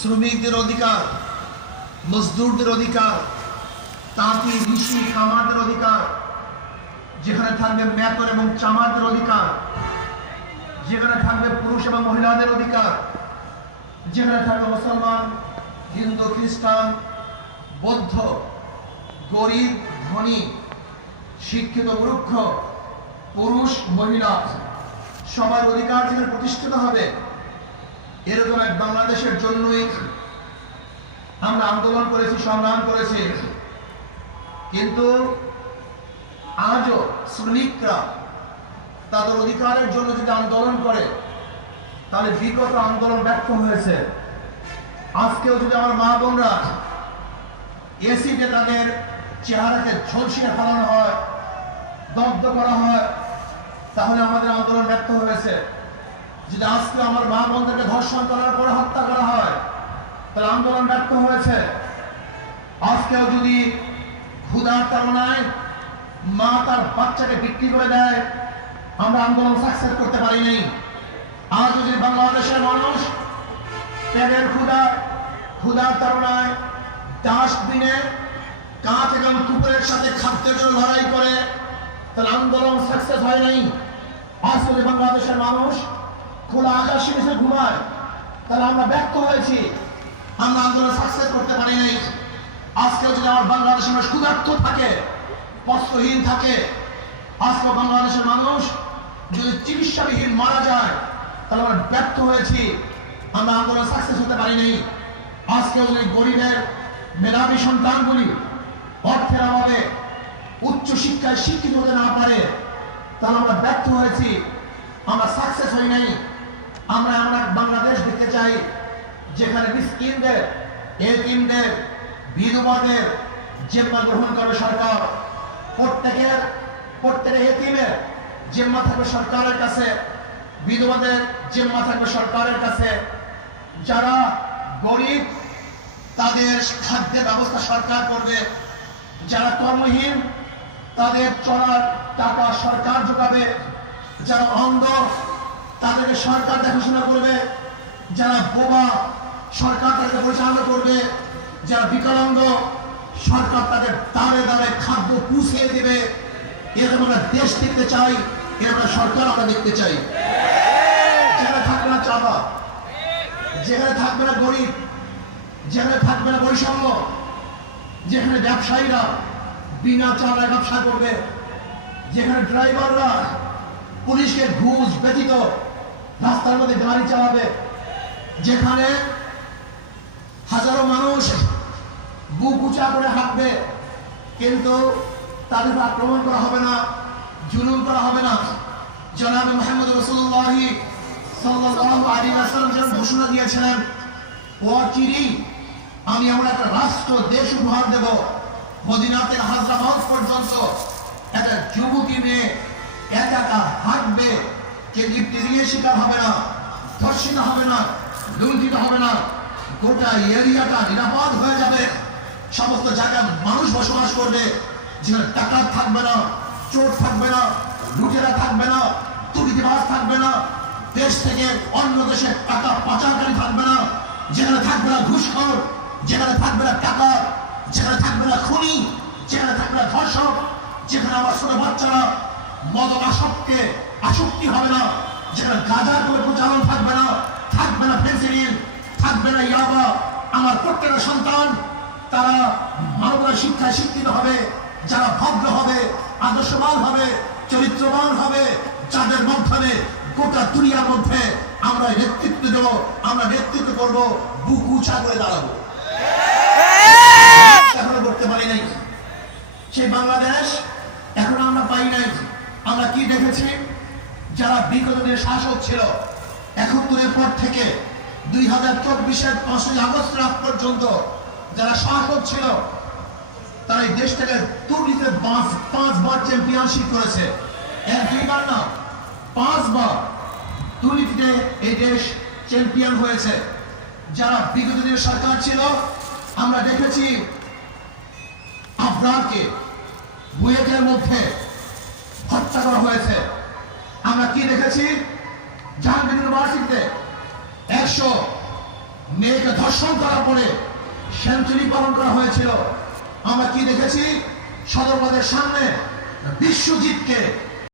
শ্রমিকদের অধিকার, মজদুরদের অধিকার, তাঁতি ঋষি কামারদের অধিকার, যেখানে থাকবে মেতর এবং চামারদের অধিকার, যেখানে থাকবে পুরুষ এবং মহিলাদের অধিকার, যেখানে থাকবে মুসলমান, হিন্দু, খ্রিস্টান, বৌদ্ধ, গরিব, ধনী, শিক্ষিত, মূর্খ, পুরুষ, মহিলা, সবার অধিকার যেখানে প্রতিষ্ঠিত হবে, এরকম এক বাংলাদেশের জন্যই আমরা আন্দোলন করেছি, সংগ্রাম করেছি। কিন্তু আজও শ্রমিকরা তাদের অধিকারের জন্য যদি আন্দোলন করে, তাহলে বিগত আন্দোলন ব্যর্থ হয়েছে। আজকেও যদি আমার মা বোনরা এসিতে তাদের চেহারাকে ঝলসিয়ে ফেলানো হয়, দগ্ধ করা হয়, তাহলে আমাদের আন্দোলন ব্যর্থ হয়েছে। যদি আজকে আমার মা বোনদেরকে ধর্ষণ করার পরে হত্যা করা হয়, তাহলে আন্দোলন ব্যর্থ হয়েছে। আজকেও যদি ক্ষুধার তাড়নায় মা তার বাচ্চাকে বিক্রি করে দেয়, আমরা আন্দোলন সাকসেস করতে পারিনি। আজ যদি বাংলাদেশের মানুষ পেটের ক্ষুধার তাড়নায় ডাস্টবিনে কাঁচ এবং কুকুরের সাথে খাদ্যের জন্য লড়াই করে, তাহলে আন্দোলন সাকসেস হয় নাই। আজ যদি বাংলাদেশের মানুষ খোলা আকাশের নিচে ঘুমায়, তাহলে আমরা ব্যর্থ হয়েছি, আমরা আন্দোলন সাকসেস করতে পারি নাই। আজকে যদি আমার বাংলাদেশের মানুষ ক্ষুধার্ত থাকে, বস্ত্রহীন থাকে, আজকে বাংলাদেশের মানুষ যদি চিকিৎসাবিহীন মারা যায়, তাহলে আমরা ব্যর্থ হয়েছি, আমরা আন্দোলন সাকসেস হতে পারি নাই। আজকে যদি গরিবের মেধাবী সন্তানগুলি অর্থের অভাবে উচ্চ শিক্ষায় শিক্ষিত হতে না পারে, তাহলে আমরা ব্যর্থ হয়েছি, আমরা সাকসেস হই নাই। আমরা বাংলাদেশ দেখতে চাই যেখানে মিসকিনদের, এতিমদের, বিধবাদের জিম্মা গ্রহণ করবে সরকার। প্রত্যেকের এতিমের জিম্মা থাকবে সরকারের কাছে, বিধবাদের জিম্মা থাকবে সরকারের কাছে। যারা গরিব তাদের খাদ্যের ব্যবস্থা সরকার করবে, যারা কর্মহীন তাদের চলার টাকা সরকার যোগাবে, যারা অন্ধ তাদেরকে সরকার দেখাশোনা করবে, যারা বোবা সরকার তাদেরকে পরিচালনা করবে, যারা বিকলাঙ্গ সরকার তাদের দাঁড়ে দাঁড়ে খাদ্য পুষিয়ে দেবে। এরকম আমরা দেশ দেখতে চাই, এরকম সরকার আমরা দেখতে চাই। যেখানে থাকবে না চাঁদা, যেখানে থাকবে না গরিব, যেখানে থাকবে না বৈষম্য, যেখানে ব্যবসায়ীরা বিনা চাঁদায় ব্যবসা করবে, যেখানে ড্রাইভাররা পুলিশকে ঘুষ ব্যতীত রাস্তার মধ্যে গাড়ি চালাবে, যেখানে হাজারো মানুষ বুক উঁচা করে হাঁটবে, কিন্তু তাদের আক্রমণ করা হবে না, জুলুম করা হবে না। জনাবে মুহাম্মদ রাসূলুল্লাহ সাল্লাল্লাহু আলাইহি ওয়াসাল্লাম যেন ঘোষণা দিয়েছিলেন, অচিরেই আমি আমরা একটা রাষ্ট্র দেশ উপহার দেব। মদিনা থেকে হাজরামাউত পর্যন্ত একটা যুবতী মেয়ে একা একা হাঁটবে, কেউ ইফতিজিংয়ের শিকার হবে না, ধর্ষিত হবে না, লুণ্ঠিত হবে না। গোটা এরিয়াটা নিরাপদ হয়ে যাবে। সমস্ত জায়গায় মানুষ বসবাস করবে, যেখানে টাকা থাকবে না, চোর থাকবে না, লুটেরা থাকবে না, দুর্নীতিবাজ থাকবে না, দেশ থেকে অন্য দেশে টাকা পাচারকারী থাকবে না, যেখানে থাকবে না ঘুষখোর, যেখানে থাকবে না টাকা, যেখানে থাকবে না খুনি, যেখানে থাকবে না ধর্ষক, যেখানে আমার ছোট বাচ্চারা আসক্তি হবে না, যেখানে গাঁজার কোনো প্রচলন থাকবে না, থাকবে না ফেন্সিডিল, থাকবে না ইয়াবা। আমার প্রত্যেকটা সন্তান তারা মানবতা শিক্ষায় শিক্ষিত হবে, যারা ভদ্র হবে, আদর্শবান হবে, চরিত্রবান হবে, যাদের মাধ্যমে গোটা দুনিয়ার মধ্যে আমরা নেতৃত্ব দেব, আমরা নেতৃত্ব করব, বুক উঁচা করে দাঁড়াবো। এখনো করতে পারি নাই সেই বাংলাদেশ, এখন আমরা পাই নাই। আমরা কি দেখেছি, যারা বিগত দিনের শাসক ছিল, ৭১-এর পর থেকে ২০২৪-এর ৫ই আগস্ট রাত পর্যন্ত যারা শাসক ছিল, তারা এই দেশটাকে দুর্নীতিতে ৫বার চ্যাম্পিয়নশিপ করেছে। ১-২বার না, ৫বার দুর্নীতিতে এই দেশ চ্যাম্পিয়ন হয়েছে। যারা বিগত দিনের সরকার ছিল, আমরা দেখেছি আফরানকে বুয়েটের মধ্যে হত্যা করা হয়েছে। আমরা কি দেখেছি, জাহাঙ্গীর ইউনিভার্সিটিতে মেয়েকে ধর্ষণ করার পরে সেঞ্চুরি পালন করা হয়েছিল। আমরা কি দেখেছি? সদরবাজারের সামনে বিশ্বজিৎকে